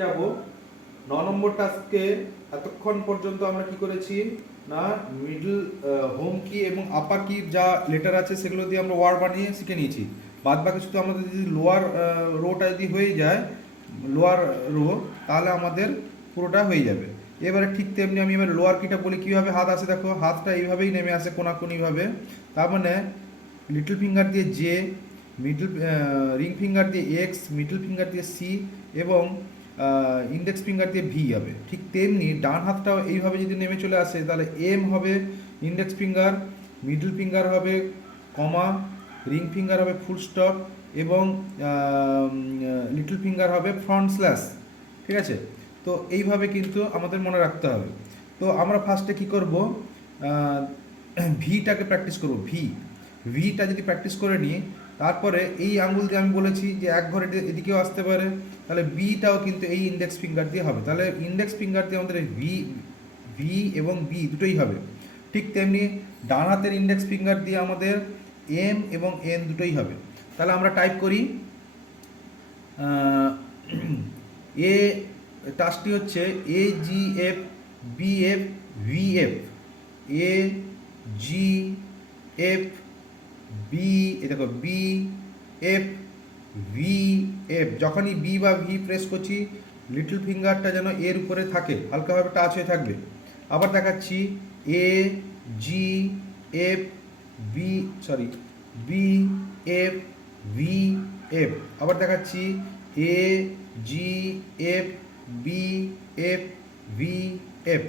যাব 9 নম্বর টাস্কে এতক্ষণ পর্যন্ত আমরা কি করেছি না মিডল হোম কি এবং আপার কি যা লেটার আছে সেগুলো দিয়ে আমরা ওয়ার্ড বানিয়ে শিখে নিয়েছি। বাদ বাকি শুধু আমাদের যদি লোয়ার রোটা যদি হয়ে যায়, লোয়ার রো, তাহলে আমাদের পুরোটা হয়ে যাবে। এবারে ঠিক তেমনি আমি এবার লোয়ার কিটা বলি কীভাবে হাত আসে, দেখো হাতটা এইভাবেই নেমে আসে কোনাকুনিভাবে। তার মানে লিটল ফিঙ্গার দিয়ে জে, মিডল রিং ফিঙ্গার দিয়ে এক্স, মিডল ফিঙ্গার দিয়ে সি এবং ইন্ডেক্স ফিঙ্গার দিয়ে ভি হবে। ঠিক তেমনি ডান হাতটাও এইভাবে যদি নেমে চলে আসে তাহলে এম হবে ইন্ডেক্স ফিঙ্গার, মিডল ফিঙ্গার হবে কমা, রিং ফিঙ্গার হবে ফুল স্টপ এবং লিটল ফিঙ্গার হবে ফ্রন্ট স্ল্যাশ। ঠিক আছে, তো এইভাবে কিন্তু আমাদের মনে রাখতে হবে। তো আমরা ফার্স্টে কি করব, ভিটাকে প্র্যাকটিস করব। ভিটা যদি প্র্যাকটিস করে নিই, তারপরে এই আঙ্গুল দিয়ে আমি বলেছি যে এক ঘরে এদিকেও আসতে পারে, তাহলে বিটাও কিন্তু এই ইন্ডেক্স ফিঙ্গার দিয়ে হবে। তাহলে ইন্ডেক্স ফিঙ্গার দিয়ে আমাদের ভি এবং বি দুটোই হবে। ঠিক তেমনি ডান হাতের ইন্ডেক্স ফিঙ্গার দিয়ে আমাদের এম এবং এন দুটোই হবে। তাহলে আমরা টাইপ করি, এ টাস্কটি হচ্ছে A G F B F V F, A G F B, দেখো বি এফ ভি এফ। যখনই বি বা ভি প্রেস করছি লিটল ফিঙ্গারটা যেন এর উপরে থাকে, হালকাভাবে টাচ হয়ে থাকবে। আবার দেখাচ্ছি A G F B B F V F. আবার দেখাচ্ছি A G F B F V F.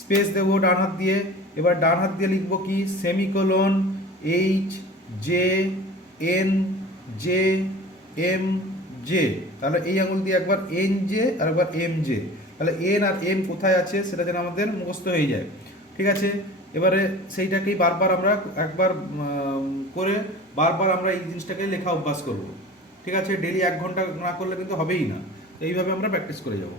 Space দেবো ডান হাত দিয়ে। এবার ডান হাত দিয়ে লিখবো কি semicolon H J N J M J. তাহলে এই আঙুল দিয়ে একবার এন জে আর একবার এম জে, তাহলে এন আর এম কোথায় আছে সেটা যেন আমাদের মুখস্থ হয়ে যায়। ঠিক আছে, এবারে সেইটাকেই বারবার আমরা একবার করে বারবার আমরা এই জিনিসটাকে লেখা অভ্যাস করব। ঠিক আছে, ডেলি 1 ঘন্টা না করলে কিন্তু হবেই না। এইভাবে আমরা প্র্যাকটিস করে যাব।